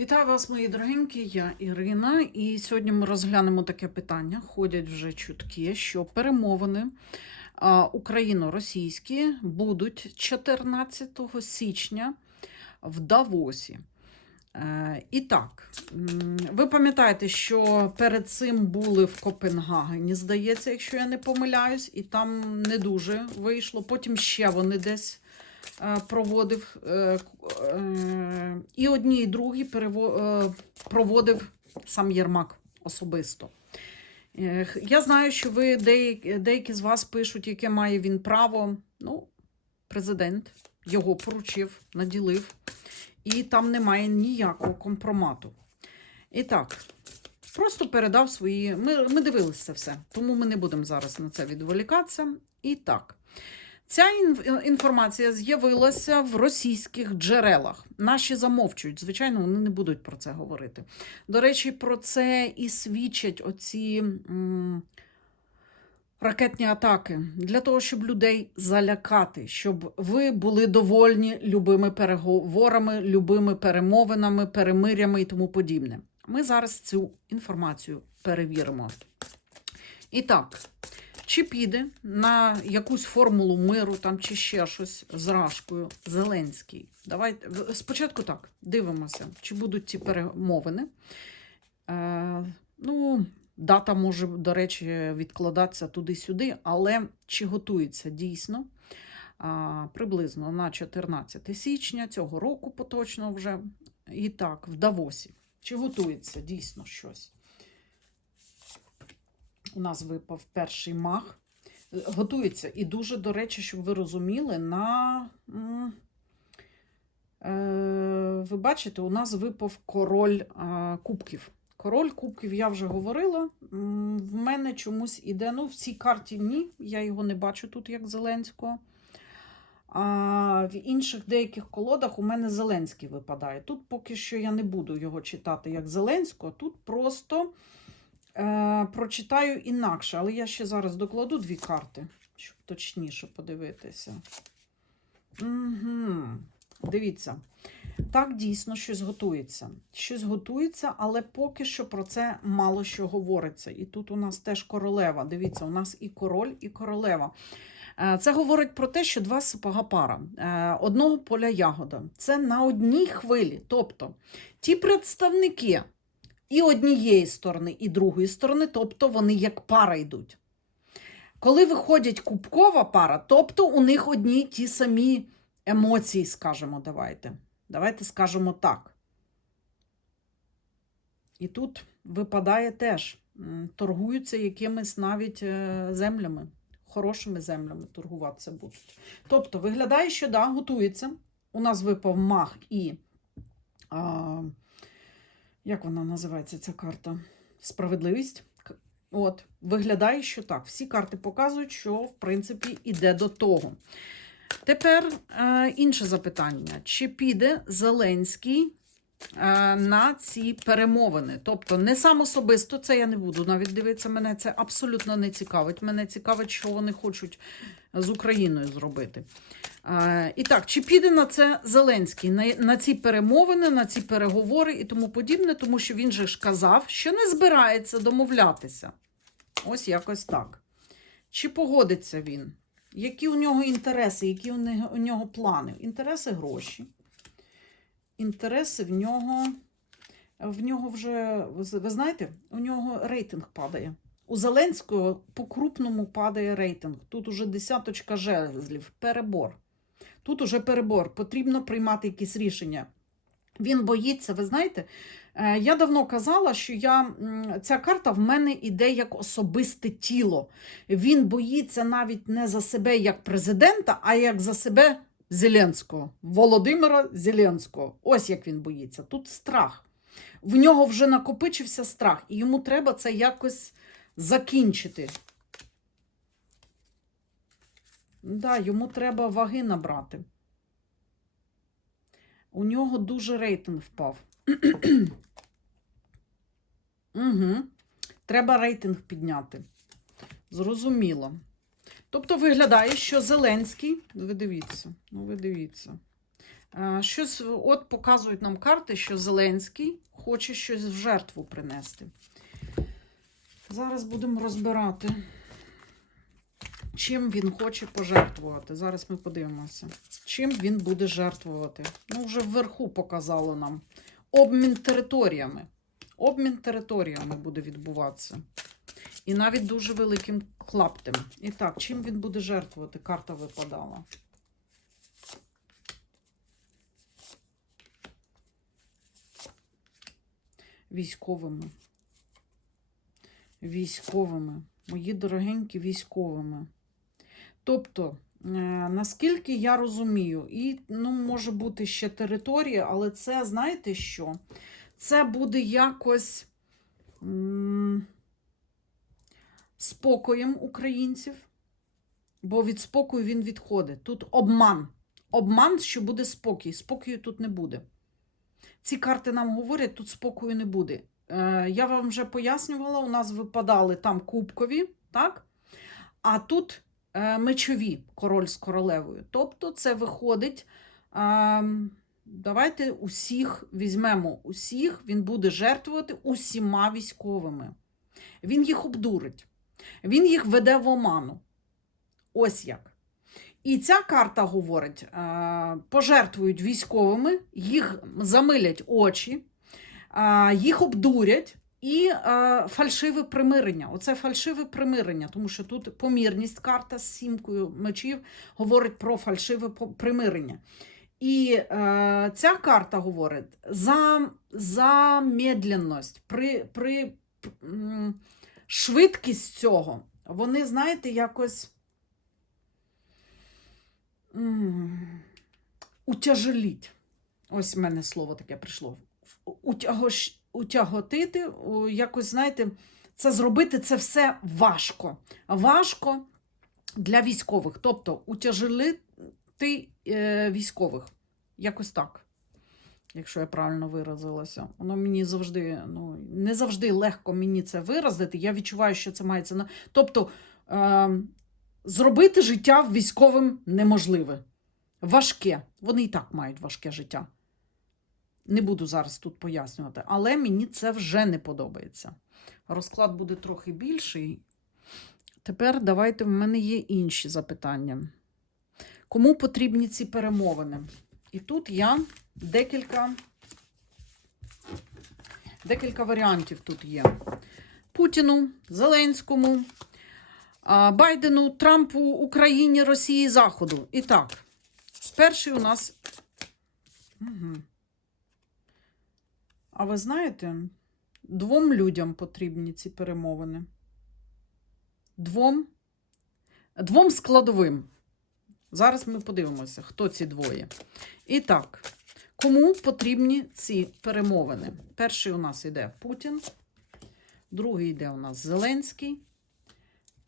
Вітаю вас, мої дорогенькі, я Ірина. І сьогодні ми розглянемо таке питання. Ходять вже чутки, що перемовини україно-російські будуть 14 січня в Давосі. Е, І так, ви пам'ятаєте, що перед цим були в Копенгагені, здається, якщо я не помиляюсь, і там не дуже вийшло. Потім ще вони десь проводив. е, е, І одні, і другі е, проводив сам Єрмак особисто. Е, Я знаю, що ви деякі з вас пишуть, яке має він право. Ну, президент його поручив, наділив, і там немає ніякого компромату. І так, просто передав свої. Ми, ми дивилися все, тому ми не будемо зараз на це відволікатися. І так. Ця інформація з'явилася в російських джерелах. Наші замовчують. Звичайно, вони не будуть про це говорити. До речі, про це і свідчать оці м, ракетні атаки для того, щоб людей залякати, щоб ви були довольні любими переговорами, любими перемовинами, перемирями і тому подібне. Ми зараз цю інформацію перевіримо. І так, чи піде на якусь формулу миру там чи ще щось з Рашкою Зеленський? Давайте спочатку так дивимося, чи будуть ці перемовини. Е, ну, дата може, до речі, відкладатися туди-сюди, але чи готується дійсно? Приблизно на 14 січня цього року поточно вже. І так, в Давосі. Чи готується дійсно щось? У нас випав перший мах. Е, Готується. І дуже, до речі, щоб ви розуміли, на. е, ви бачите, у нас випав король е, кубків. Король кубків, я вже говорила. В мене чомусь іде. Ну, в цій карті ні. Я його не бачу тут, як Зеленського. А в інших деяких колодах у мене Зеленський випадає. Тут поки що я не буду його читати як Зеленського. Тут просто е, прочитаю інакше, але я ще зараз докладу дві карти, щоб точніше подивитися. Угу. Дивіться. Так, дійсно, щось готується. Щось готується, але поки що про це мало що говориться. І тут у нас теж королева. Дивіться, у нас і король, і королева. Е, Це говорить про те, що два сапога пара, е, одного поля ягода. Це на одній хвилі. Тобто ті представники і однієї сторони, і другої сторони, тобто вони як пара йдуть. Коли виходять кубкова пара, тобто у них одні ті самі емоції, скажімо, давайте. Давайте скажемо так. І тут випадає теж, торгуються якимись навіть е, землями, хорошими землями торгуватися будуть. Тобто, виглядає, що да, готується. У нас випав мах і. А, як вона називається ця карта? Справедливість. От, виглядає, що так. Всі карти показують, що в принципі іде до того. Тепер е, інше запитання: чи піде Зеленський е, на ці перемовини? Тобто, не сам особисто, це я не буду навіть дивитися. Мене це абсолютно не цікавить. Мене цікавить, що вони хочуть з Україною зробити. І так, чи піде на це Зеленський, на, ці перемовини, на ці переговори і тому подібне, тому що він же ж казав, що не збирається домовлятися. Ось якось так. Чи погодиться він? Які у нього інтереси, які у нього плани? Інтереси гроші. Інтереси в нього. В нього вже, ви знаєте, у нього рейтинг падає. У Зеленського по-крупному падає рейтинг. Тут уже десяточка жезлів, перебор. Тут уже перебор. Потрібно приймати якісь рішення. Він боїться, ви знаєте, е, я давно казала, що я, ця карта в мене іде як особисте тіло. Він боїться навіть не за себе як президента, а як за себе Зеленського, Володимира Зеленського. Ось як він боїться. Тут страх. В нього вже накопичився страх, і йому треба це якось закінчити. Да, йому треба ваги набрати. У нього дуже рейтинг впав. угу. Треба рейтинг підняти. Зрозуміло. Тобто виглядає, що Зеленський, ви дивіться, ну ви дивіться. Е, Щось от показують нам карти, що Зеленський хоче щось в жертву принести. Зараз будемо розбирати, чим він хоче пожертвувати. Зараз ми подивимося, чим він буде жертвувати. Ну, вже вверху показало нам. Обмін територіями. Обмін територіями буде відбуватися. І навіть дуже великим клаптем. І так, чим він буде жертвувати? Карта випадала. Військовими. Військовими. Мої дорогенькі військовими. Тобто, е, наскільки я розумію, і ну, може бути ще територія, але це, знаєте що? Це буде якось спокоєм українців, бо від спокою він відходить. Тут обман. Обман, що буде спокій. Спокою тут не буде. Ці карти нам говорять, тут спокою не буде. Е, я вам вже пояснювала, у нас випадали там кубкові, так? А тут е, мечові король з королевою. Тобто це виходить. Е, давайте усіх візьмемо усіх, він буде жертвувати усіма військовими. Він їх обдурить, він їх веде в оману. Ось як. І ця карта говорить: е, пожертвують військовими, їх замилять очі, їх обдурять. І е, фальшиве примирення. Оце фальшиве примирення, тому що тут помірність карта з сімкою мечів говорить про фальшиве примирення. І е, ця карта говорить за, за медленність, при, при швидкість цього. Вони, знаєте, якось утяжеліть. Ось в мене слово таке прийшло. Утяготити, якось, знаєте, це зробити це все важко. Важко для військових. Тобто утяжелити е, військових. Якось так. Якщо я правильно виразилася. Воно мені завжди, ну, не завжди легко мені це виразити. Я відчуваю, що це мається на. Тобто е, зробити життя військовим неможливе. Важке. Вони і так мають важке життя. Не буду зараз тут пояснювати, але мені це вже не подобається. Розклад буде трохи більший. Тепер давайте в мене є інші запитання. Кому потрібні ці перемовини? І тут я декілька, декілька варіантів тут є. Путіну, Зеленському, Байдену, Трампу, Україні, Росії, Заходу. І так, перший у нас. Угу. А ви знаєте, двом людям потрібні ці перемовини. Двом, двом складовим. Зараз ми подивимося, хто ці двоє. І так, кому потрібні ці перемовини? Перший у нас йде Путін, другий йде у нас Зеленський,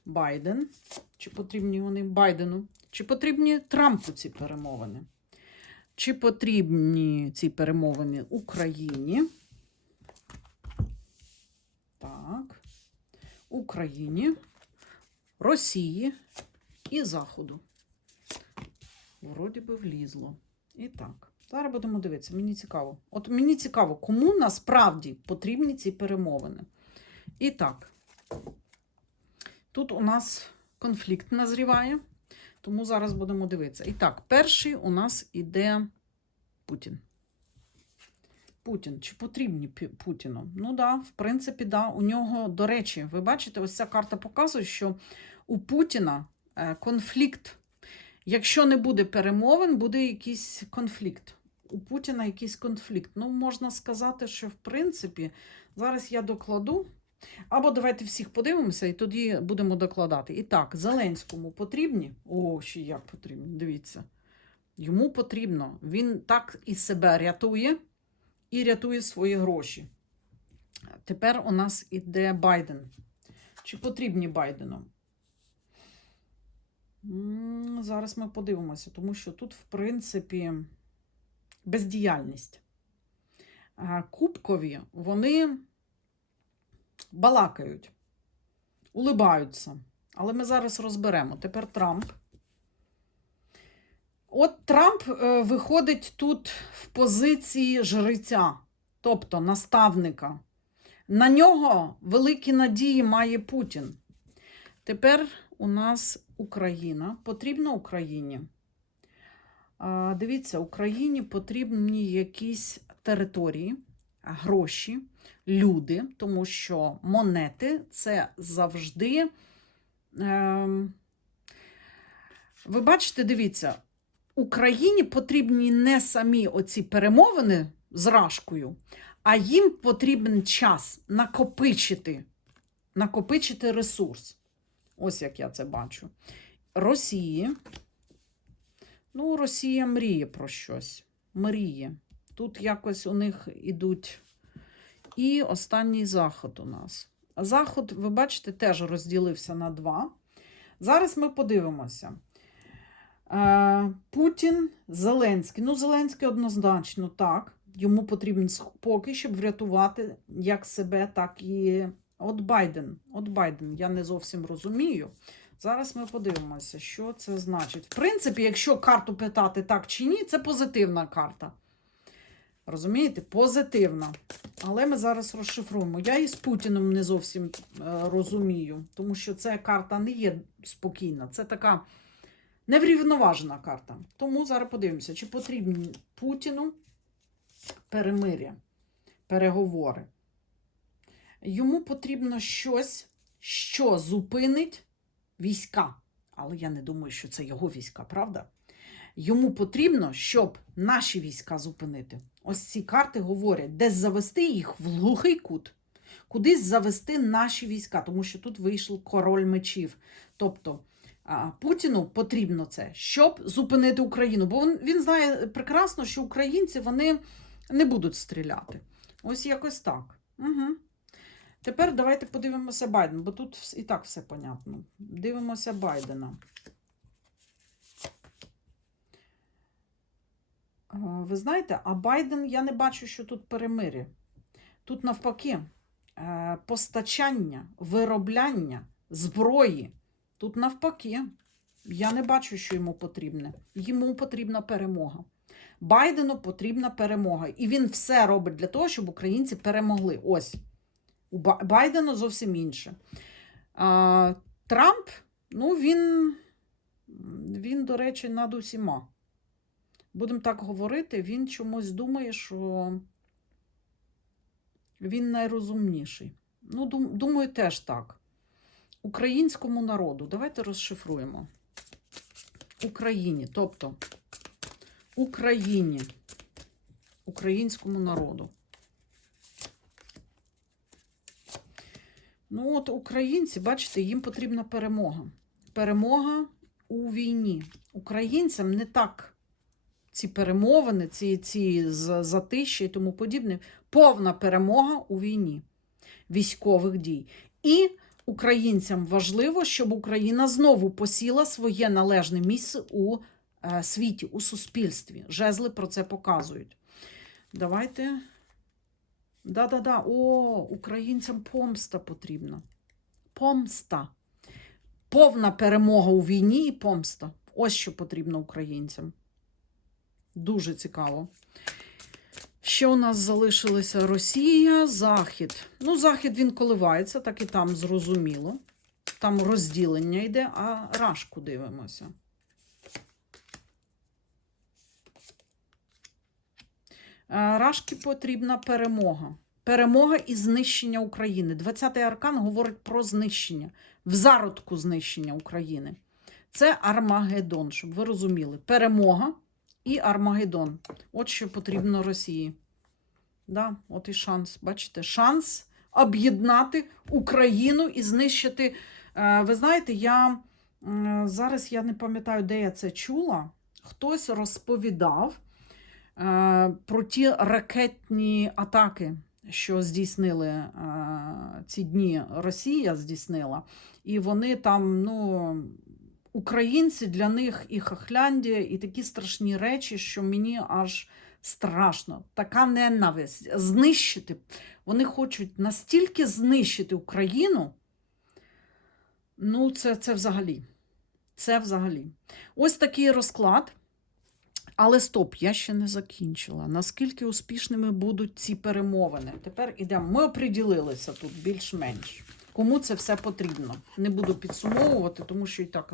Байден. Чи потрібні вони Байдену? Чи потрібні Трампу ці перемовини? Чи потрібні ці перемовини Україні? Так. Україні, Росії і Заходу. Вроді би влізло. І так. Зараз будемо дивитися. Мені цікаво. От мені цікаво, кому насправді потрібні ці перемовини. І так. Тут у нас конфлікт назріває, тому зараз будемо дивитися. І так, перший у нас іде Путін. Путін. Чи потрібні Путіну? Ну да, в принципі, да. У нього, до речі, ви бачите, ось ця карта показує, що у Путіна е, конфлікт. Якщо не буде перемовин, буде якийсь конфлікт. У Путіна якийсь конфлікт. Ну, можна сказати, що в принципі, зараз я докладу. Або давайте всіх подивимося, і тоді будемо докладати. І так, Зеленському потрібні? О, ще як потрібні. Дивіться. Йому потрібно. Він так і себе рятує і рятує свої гроші. Тепер у нас іде Байден. Чи потрібні Байдену? Зараз ми подивимося, тому що тут, в принципі, бездіяльність. Кубкові вони балакають, улибаються. Але ми зараз розберемо. Тепер Трамп. От Трамп е, виходить тут в позиції жриця, тобто наставника. На нього великі надії має Путін. Тепер у нас Україна. Потрібно Україні. Дивіться, Україні потрібні якісь території, гроші, люди, тому що монети це завжди. Ем, ви бачите, дивіться, Україні потрібні не самі оці перемовини з Рашкою, а їм потрібен час накопичити, накопичити ресурс. Ось як я це бачу. Росії. Ну, Росія мріє про щось. Мріє. Тут якось у них ідуть. І останній заход у нас. Заход, ви бачите, теж розділився на два. Зараз ми подивимося. Е, Путін, Зеленський. Ну, Зеленський однозначно так. Йому потрібен спокій, щоб врятувати як себе, так і от Байден. От Байден, я не зовсім розумію. Зараз ми подивимося, що це значить. В принципі, якщо карту питати так чи ні, це позитивна карта. Розумієте? Позитивна. Але ми зараз розшифруємо. Я і з Путіним не зовсім е, розумію, тому що ця карта не є спокійна. Це така неврівноважена карта. Тому зараз подивимося, чи потрібні Путіну перемир'я, переговори. Йому потрібно щось, що зупинить війська. Але я не думаю, що це його війська, правда? Йому потрібно, щоб наші війська зупинити. Ось ці карти говорять, десь завести їх в глухий кут, кудись завести наші війська, тому що тут вийшов король мечів. Тобто Путіну потрібно це, щоб зупинити Україну. Бо він, знає прекрасно, що українці вони не будуть стріляти. Ось якось так. Угу. Тепер давайте подивимося Байден, бо тут і так все понятно. Дивимося Байдена. Ви знаєте, а Байден я не бачу, що тут перемир'я. Тут навпаки, е, постачання, виробляння зброї. Тут навпаки, я не бачу, що йому потрібне. Йому потрібна перемога. Байдену потрібна перемога. І він все робить для того, щоб українці перемогли. Ось. У Байдена зовсім інше. А, Трамп, ну, він, він, до речі, над усіма. Будемо так говорити, він чомусь думає, що він найрозумніший. Ну, дум- думаю, теж так. Українському народу. Давайте розшифруємо. Україні, тобто Україні, українському народу. Ну, от українці, бачите, їм потрібна перемога. Перемога у війні. Українцям не так ці перемовини, ці, ці затиші і тому подібне. Повна перемога у війні військових дій. І українцям важливо, щоб Україна знову посіла своє належне місце у е, світі, у суспільстві. Жезли про це показують. Давайте. Да-да-да. О, українцям помста потрібна. Помста. Повна перемога у війні і помста. Ось що потрібно українцям. Дуже цікаво. Ще у нас залишилася Росія, Захід. Ну, Захід він коливається, так і там зрозуміло. Там розділення йде, а Рашку дивимося. Е, Рашки потрібна перемога. Перемога і знищення України. 20-й аркан говорить про знищення, в зародку знищення України. Це Армагеддон, щоб ви розуміли. Перемога і Армагеддон. От що потрібно Росії. Да, от і шанс. Бачите, шанс об'єднати Україну і знищити. Е, Ви знаєте, я зараз я не пам'ятаю, де я це чула. Хтось розповідав е, про ті ракетні атаки, що здійснили е, ці дні Росія здійснила. І вони там, ну, українці для них і Хохляндія, і такі страшні речі, що мені аж страшно. Така ненависть. Знищити. Вони хочуть настільки знищити Україну. Ну, це, це взагалі. Це взагалі. Ось такий розклад. Але стоп, я ще не закінчила. Наскільки успішними будуть ці перемовини? Тепер ідемо. Ми оприділилися тут більш-менш. Кому це все потрібно? Не буду підсумовувати, тому що і так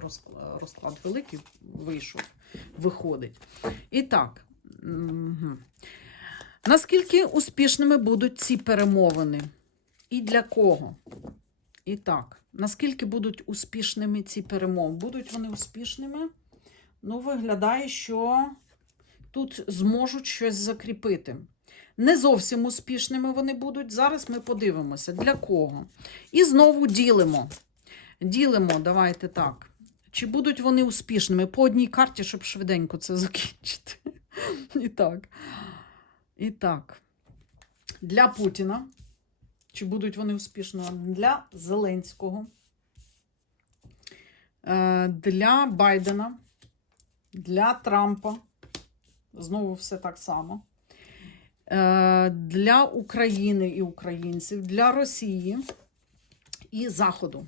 розклад великий вийшов, виходить. І так. мгм. Наскільки успішними будуть ці перемовини? І для кого? І так, наскільки будуть успішними ці перемови? Будуть вони успішними? Ну, виглядає, що тут зможуть щось закріпити. Не зовсім успішними вони будуть. Зараз ми подивимося, для кого. І знову ділимо. Ділимо, давайте так. Чи будуть вони успішними по одній карті, щоб швиденько це закінчити. І так. І так. Для Путіна. Чи будуть вони успішними? Для Зеленського. Е, Для Байдена. Для Трампа. Знову все так само. Е, Для України і українців, для Росії і Заходу.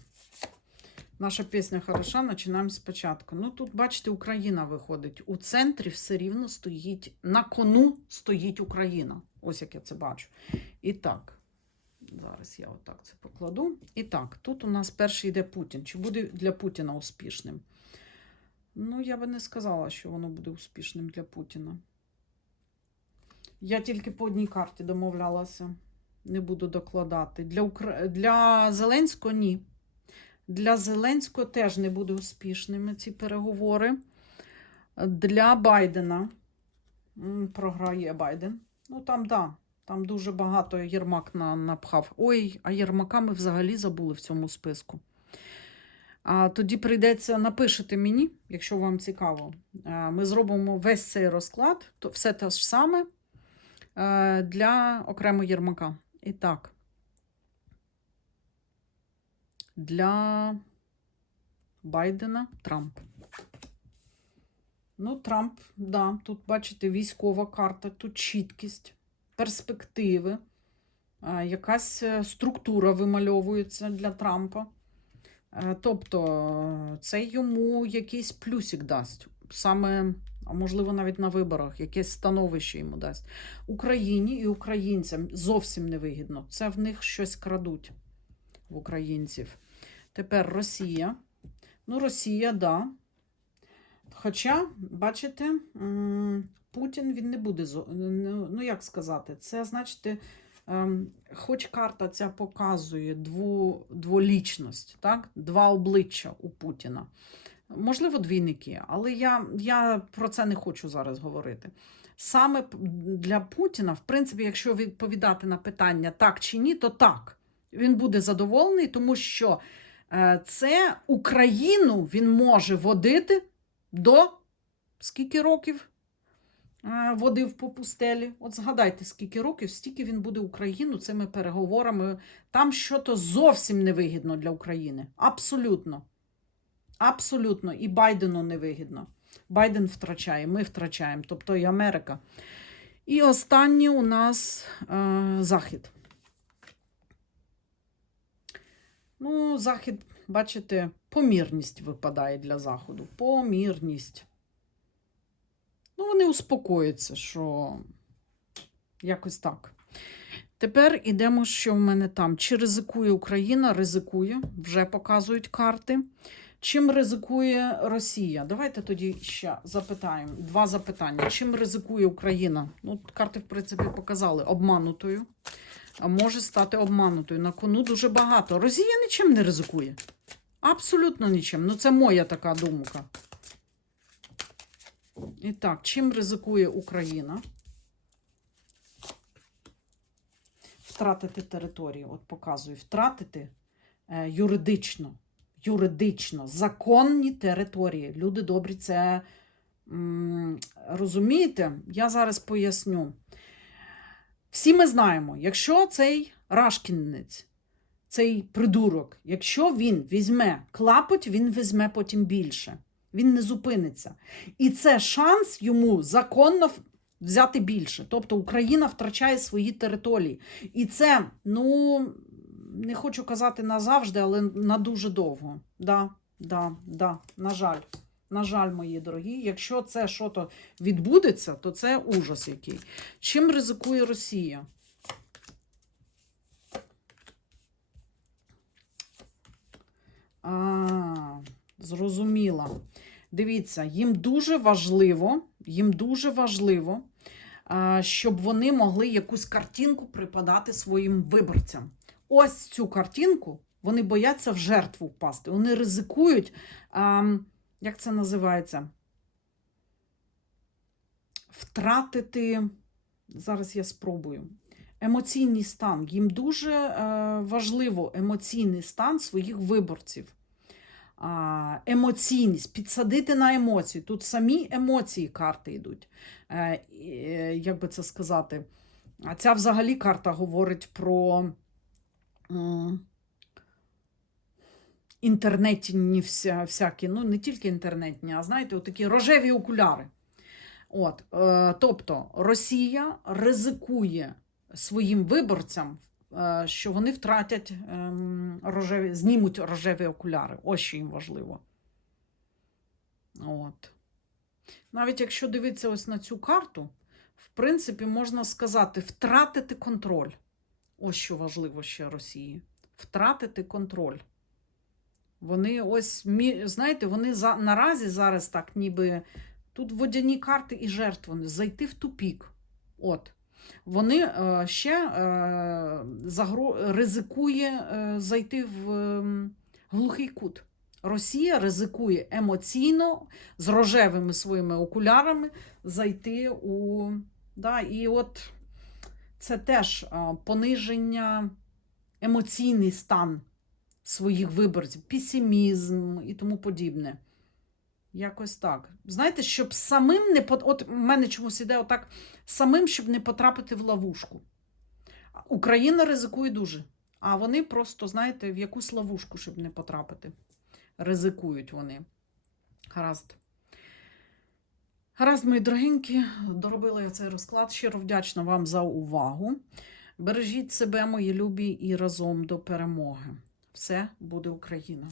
Наша пісня хороша, починаємо спочатку. Ну, тут, бачите, Україна виходить. У центрі все рівно стоїть, на кону стоїть Україна. Ось як я це бачу. І так, зараз я отак це покладу. І так, тут у нас перший йде Путін. Чи буде для Путіна успішним? Ну, я би не сказала, що воно буде успішним для Путіна. Я тільки по одній карті домовлялася. Не буду докладати. Для, Укра... для Зеленського ні. Для Зеленського теж не буде успішними ці переговори. Для Байдена програє Байден. Ну, там, да, там дуже багато Єрмак на, напхав. Ой, а Єрмака ми взагалі забули в цьому списку. А тоді прийдеться напишете мені, якщо вам цікаво. Ми зробимо весь цей розклад, то все те ж саме для окремо Єрмака. І так. Для Байдена Трамп. Ну, Трамп, да, тут, бачите, військова карта, тут чіткість, перспективи, якась е, структура вимальовується для Трампа. Е, Тобто, е, це йому якийсь плюсик дасть. Саме, а можливо, навіть на виборах, якесь становище йому дасть. Україні і українцям зовсім невигідно. Це в них щось крадуть в українців. Тепер Росія. Ну, Росія, да. Хоча, бачите, Путін він не буде. Ну, ну, як сказати, це значить, ем, хоч карта ця показує дву, дволічність, так? два обличчя у Путіна. Можливо, двійники, але я, я про це не хочу зараз говорити. Саме для Путіна, в принципі, якщо відповідати на питання так чи ні, то так. Він буде задоволений, тому що е, це Україну він може водити до скільки років е, водив по пустелі. От згадайте, скільки років, стільки він буде Україну цими переговорами. Там що-то зовсім невигідно для України. Абсолютно. Абсолютно. І Байдену невигідно. Байден втрачає, ми втрачаємо, тобто і Америка. І останнє у нас е, Захід. Ну, Захід, бачите, помірність випадає для Заходу. Помірність. Ну, вони успокояться, що якось так. Тепер ідемо, що в мене там. Чи ризикує Україна? Ризикує, вже показують карти. Чим ризикує Росія? Давайте тоді ще запитаємо. Два запитання. Чим ризикує Україна? Ну, карти, в принципі, показали обманутою. А може стати обманутою. На кону дуже багато. Росія нічим не ризикує. Абсолютно нічим. Ну, це моя така думка. І так, чим ризикує Україна? Втратити територію. От показую, втратити е, юридично. Юридично, законні території. Люди добрі, це розумієте? Я зараз поясню. Всі ми знаємо, якщо цей рашкінець, цей придурок, якщо він візьме клапоть, він візьме потім більше. Він не зупиниться. І це шанс йому законно взяти більше. Тобто Україна втрачає свої території. І це, ну, не хочу казати назавжди, але на дуже довго. Да, да, да, на жаль. На жаль, мої дорогі, якщо це щось відбудеться, то це ужас який. Чим ризикує Росія? А, зрозуміла. Дивіться, їм дуже важливо, їм дуже важливо, щоб вони могли якусь картинку припадати своїм виборцям. Ось цю картинку вони бояться в жертву впасти. Вони ризикують, а, як це називається? Втратити. Зараз я спробую. Емоційний стан. Їм дуже е, важливо емоційний стан своїх виборців. Емоційність, підсадити на емоції. Тут самі емоції карти йдуть. Е, е, як би це сказати? А ця взагалі карта говорить про інтернетні вся, всякі, ну не тільки інтернетні, а знаєте, отакі рожеві окуляри. От, е, тобто Росія ризикує своїм виборцям, е, що вони втратять ем, рожеві, знімуть рожеві окуляри. Ось що їм важливо. От. Навіть якщо дивитися ось на цю карту, в принципі, можна сказати, втратити контроль. Ось що важливо ще Росії. Втратити контроль. Вони ось, знаєте, вони за, наразі зараз так, ніби тут водяні карти і жертви, зайти в тупік. От. Вони е, ще е, загро... ризикує е, зайти в ем, глухий кут. Росія ризикує емоційно з рожевими своїми окулярами зайти у. Да, і от це теж е, пониження, емоційний стан своїх виборців, песимізм і тому подібне. Якось так. Знаєте, щоб самим не пот... От в мене чомусь іде отак, самим, щоб не потрапити в ловушку. Україна ризикує дуже. А вони просто, знаєте, в якусь ловушку, щоб не потрапити. Ризикують вони. Гаразд. Гаразд, мої дорогенькі, доробила я цей розклад. Щиро вдячна вам за увагу. Бережіть себе, мої любі, і разом до перемоги. Все буде Україна!